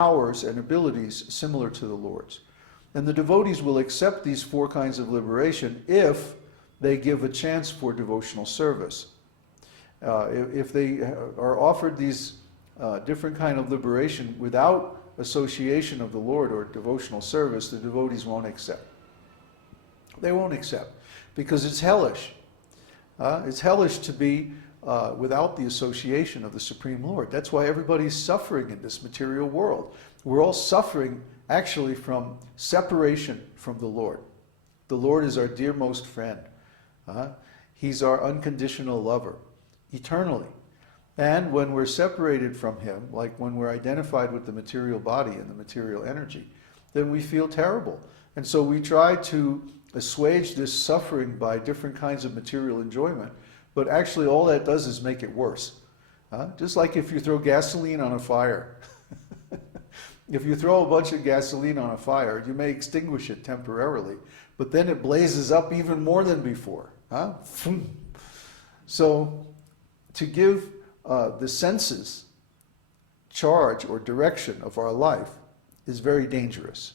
powers and abilities similar to the Lord's. And the devotees will accept these 4 kinds of liberation if they give a chance for devotional service. If they are offered these different kind of liberation without association of the Lord or devotional service, the devotees won't accept. They won't accept because it's hellish. It's hellish to be without the association of the Supreme Lord. That's why everybody's suffering in this material world. We're all suffering actually from separation from the Lord. The Lord is our dearmost friend. He's our unconditional lover, eternally. And when we're separated from Him, like when we're identified with the material body and the material energy, then we feel terrible. And so we try to assuage this suffering by different kinds of material enjoyment, but actually all that does is make it worse. Just like if you throw gasoline on a fire. If you throw a bunch of gasoline on a fire, you may extinguish it temporarily, but then it blazes up even more than before. So to give the senses charge or direction of our life is very dangerous,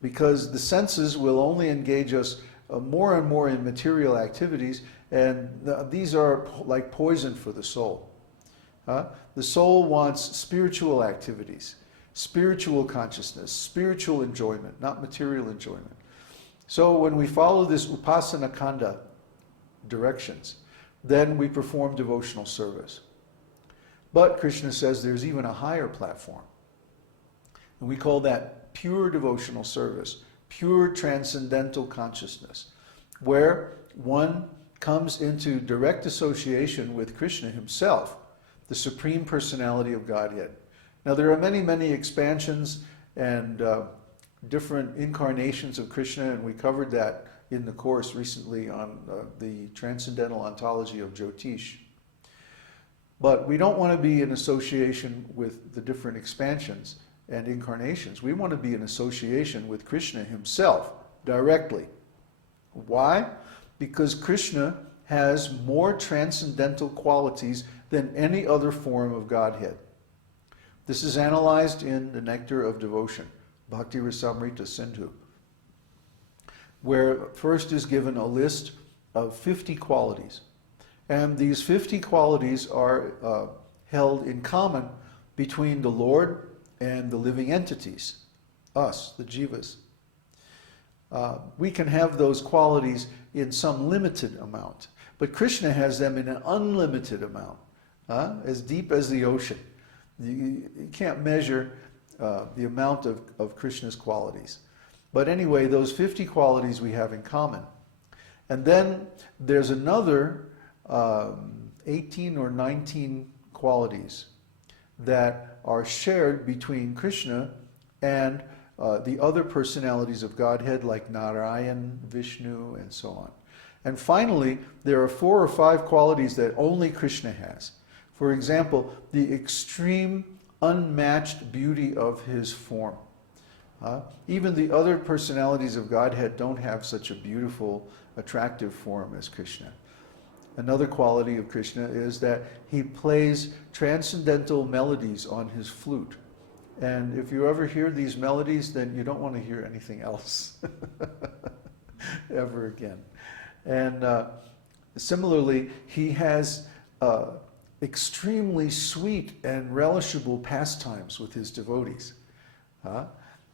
because the senses will only engage us more and more in material activities, and these are like poison for the soul. The soul wants spiritual activities, spiritual consciousness, spiritual enjoyment, not material enjoyment. So when we follow this upasana kanda directions, then we perform devotional service. But Krishna says there's even a higher platform. And we call that pure devotional service, pure transcendental consciousness, where one comes into direct association with Krishna Himself, the Supreme Personality of Godhead. Now there are many, many expansions and different incarnations of Krishna, and we covered that in the course recently on the Transcendental Ontology of Jyotish. But we don't want to be in association with the different expansions and incarnations. We want to be in association with Krishna Himself directly. Why? Because Krishna has more transcendental qualities than any other form of Godhead. This is analyzed in the Nectar of Devotion, Bhakti Rasamrita Sindhu, where first is given a list of 50 qualities. And these 50 qualities are held in common between the Lord and the living entities, us, the jivas. We can have those qualities in some limited amount, but Krishna has them in an unlimited amount, as deep as the ocean. You can't measure the amount of Krishna's qualities. But anyway, those 50 qualities we have in common. And then there's another 18 or 19 qualities that are shared between Krishna and the other personalities of Godhead, like Narayan, Vishnu, and so on. And finally, there are 4 or 5 qualities that only Krishna has. For example, the extreme unmatched beauty of His form. Even the other personalities of Godhead don't have such a beautiful, attractive form as Krishna. Another quality of Krishna is that He plays transcendental melodies on His flute. And if you ever hear these melodies, then you don't want to hear anything else ever again. And similarly, He has extremely sweet and relishable pastimes with His devotees.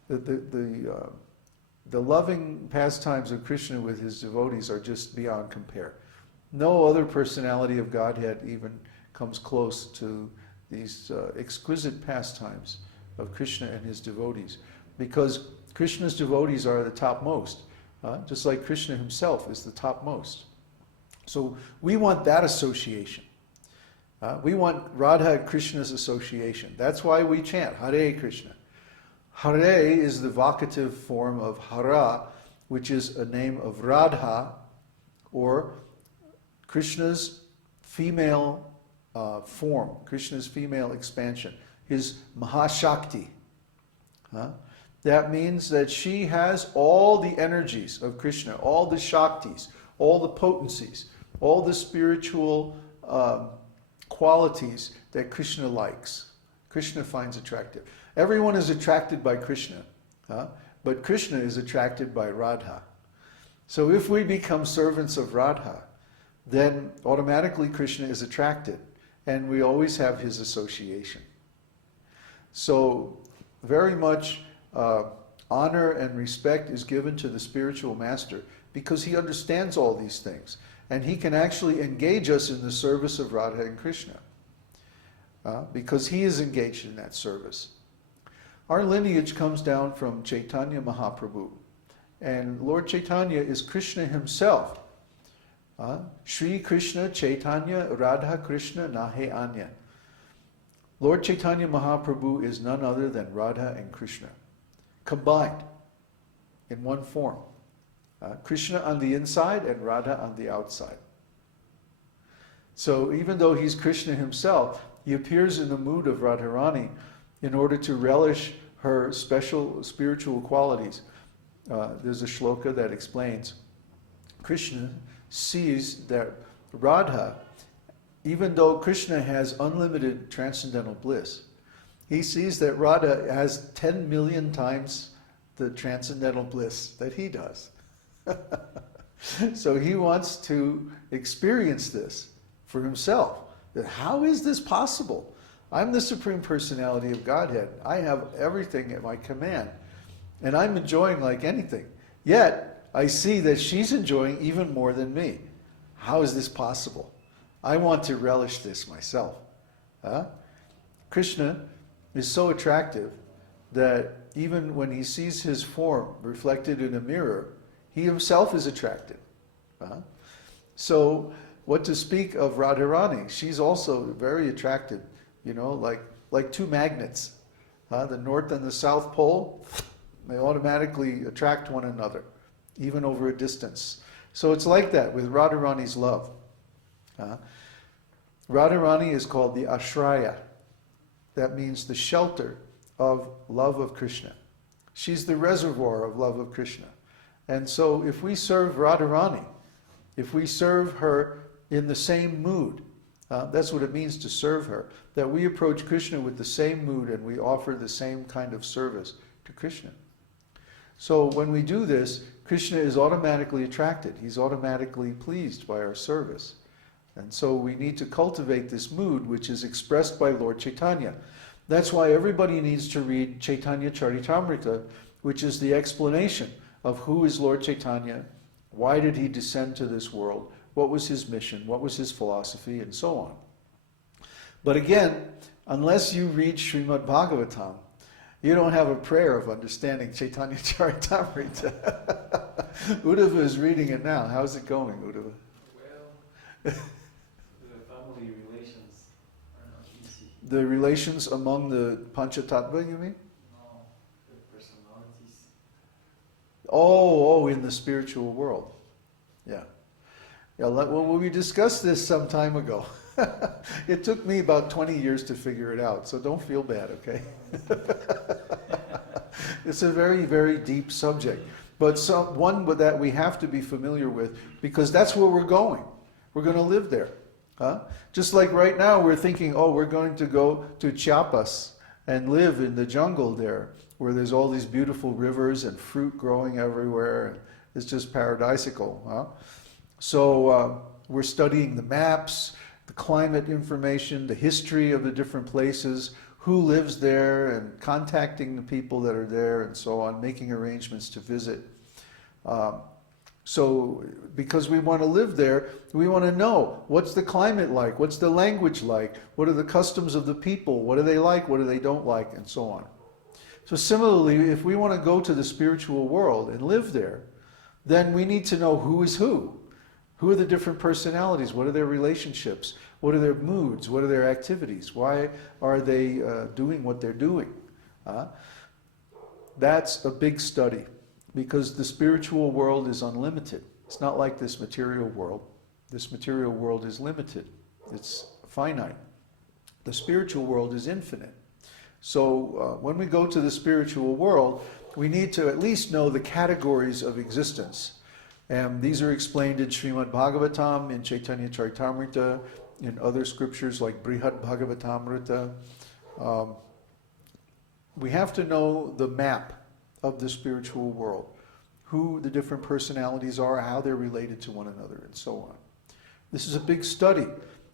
The loving pastimes of Krishna with His devotees are just beyond compare. No other personality of Godhead even comes close to these exquisite pastimes of Krishna and His devotees, because Krishna's devotees are the topmost, just like Krishna Himself is the topmost. So we want that association. We want Radha Krishna's association. That's why we chant Hare Krishna. Hare is the vocative form of Hara, which is a name of Radha, or Krishna's female form, Krishna's female expansion, his Mahashakti. That means that she has all the energies of Krishna, all the Shaktis, all the potencies, all the spiritual qualities that Krishna likes, Krishna finds attractive. Everyone is attracted by Krishna, but Krishna is attracted by Radha. So if we become servants of Radha, then automatically Krishna is attracted, and we always have his association. So very much honor and respect is given to the spiritual master because he understands all these things, and he can actually engage us in the service of Radha and Krishna because he is engaged in that service. Our lineage comes down from Chaitanya Mahaprabhu, and Lord Chaitanya is Krishna himself. Shri Krishna Chaitanya Radha Krishna Nahe Anya. Lord Chaitanya Mahaprabhu is none other than Radha and Krishna, combined in one form. Krishna on the inside and Radha on the outside. So even though he's Krishna himself, he appears in the mood of Radharani in order to relish her special spiritual qualities. There's a shloka that explains Krishna sees that Radha, even though Krishna has unlimited transcendental bliss, he sees that Radha has 10 million times the transcendental bliss that he does. So he wants to experience this for himself. That how is this possible? I'm the Supreme Personality of Godhead. I have everything at my command. And I'm enjoying like anything. Yet, I see that she's enjoying even more than me. How is this possible? I want to relish this myself. Krishna is so attractive that even when he sees his form reflected in a mirror, he himself is attracted. So, what to speak of Radharani? She's also very attractive, like two magnets. The North and the South Pole, they automatically attract one another, even over a distance. So it's like that with Radharani's love. Radharani is called the Ashraya. That means the shelter of love of Krishna. She's the reservoir of love of Krishna. And so if we serve Radharani, if we serve her in the same mood, that's what it means to serve her, that we approach Krishna with the same mood and we offer the same kind of service to Krishna. So when we do this, Krishna is automatically attracted. He's automatically pleased by our service. And so we need to cultivate this mood which is expressed by Lord Chaitanya. That's why everybody needs to read Chaitanya Charitamrita, which is the explanation of who is Lord Chaitanya, why did he descend to this world, what was his mission, what was his philosophy, and so on. But again, unless you read Srimad Bhagavatam, you don't have a prayer of understanding Chaitanya Charitamrita. Uddhava is reading it now. How's it going, Uddhava? Well, the family relations are not easy. The relations among the Panchatattva, you mean? No, the personalities. Oh, in the spiritual world. Yeah. Well, we discussed this some time ago. It took me about 20 years to figure it out, so don't feel bad, okay? It's a very, very deep subject, but one that we have to be familiar with, because that's where we're going. We're going to live there. Just like right now we're thinking, we're going to go to Chiapas and live in the jungle there, where there's all these beautiful rivers and fruit growing everywhere. It's just paradisical. So we're studying the maps, the climate information, the history of the different places, who lives there, and contacting the people that are there, and so on, making arrangements to visit. So because we want to live there, we want to know what's the climate like, what's the language like, what are the customs of the people, what do they like, what do they don't like, and so on. So similarly, if we want to go to the spiritual world and live there, then we need to know who is who. Who are the different personalities? What are their relationships? What are their moods? What are their activities? Why are they doing what they're doing? That's a big study, because the spiritual world is unlimited. It's not like this material world. This material world is limited. It's finite. The spiritual world is infinite. So when we go to the spiritual world, we need to at least know the categories of existence. And these are explained in Srimad Bhagavatam, in Chaitanya Charitamrita, in other scriptures like Brihad Bhagavatamrita. We have to know the map of the spiritual world, who the different personalities are, how they're related to one another, and so on. This is a big study,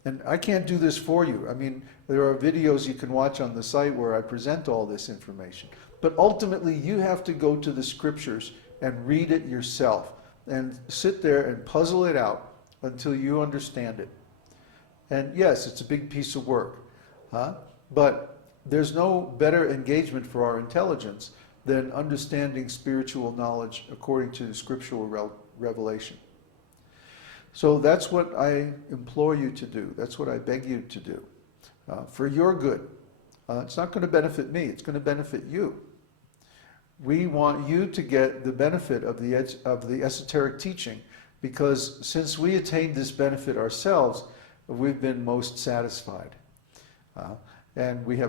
and I can't do this for you. I mean, there are videos you can watch on the site where I present all this information. But ultimately, you have to go to the scriptures and read it yourself, and sit there and puzzle it out until you understand it. And yes, it's a big piece of work, but there's no better engagement for our intelligence than understanding spiritual knowledge according to the scriptural revelation. So that's what I implore you to do. That's what I beg you to do, for your good. It's not going to benefit me, it's going to benefit you. We want you to get the benefit of the esoteric teaching, because since we attained this benefit ourselves, we've been most satisfied. And we have